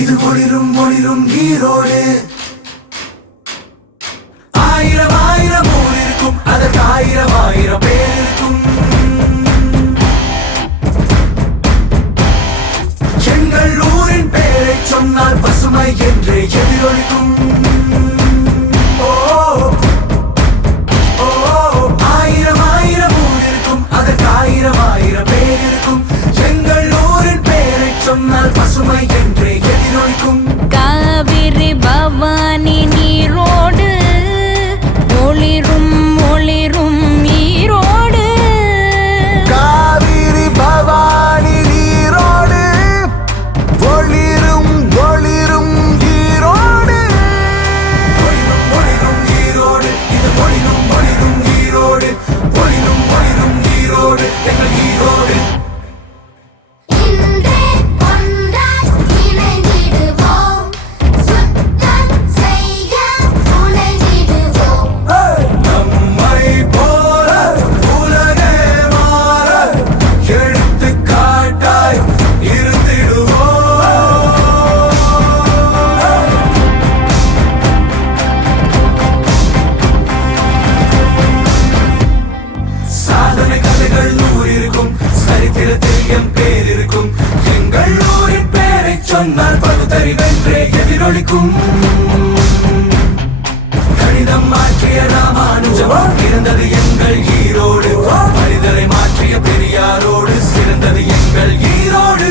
இது ஒளிரும் ஒளிரும் ஈரோடு. ஆயிரம் ஆயிரம் ஊர் இருக்கும், அதற்கு ஆயிரம் ஆயிரம் பேர் இருக்கும். எங்கள் ஊரின் பெயரை சொன்னால் பசுமை என்றே எதிரொலிக்கும். ஆயிரம் ஆயிரம் ஊர் இருக்கும், அதற்கு ஆயிரம் ஆயிரம் பேர் இருக்கும். எங்கள் ஊரின் பெயரை சொன்னால் பசுமை என்றே எதிரொலிக்கும். காவிரி பவானி நீரோடு ஒளிரும் ஒளிரும் ஈரோடு. காவிரி பவானி நீரோடு ஒளிரும் ஒளிரும் ஈரோடு. ஒளிரும் ஒளிரும் ஈரோடு, இது ஒளிரும் ஒளிரும் ஈரோடு. ஒளிரும் ஒளிரும் ஈரோடு, எங்கள் ஈரோடு. இன்றே ஒன்றாய் இணைந்திடுவோம், சுத்தம் செய்ய துணைந்திடுவோம். நம்மை போல உலகே மாற எடுத்துக்காட்டாய் இருந்திடுவோம். சாதனை கதைகள் 100 இருக்கும், சரித்திரத்தில் எம் பேர் இருக்கும். எங்கள் ஊரின் பேரை சொன்னால் பகுத்தறிவென்றே எதிரொலிக்கும். கணிதம் மாற்றிய ராமானுஜம் இருந்தது எங்கள் ஈரோடு. மனிதரை மாற்றிய பெரியாரோடு சிறந்தது எங்கள் ஈரோடு.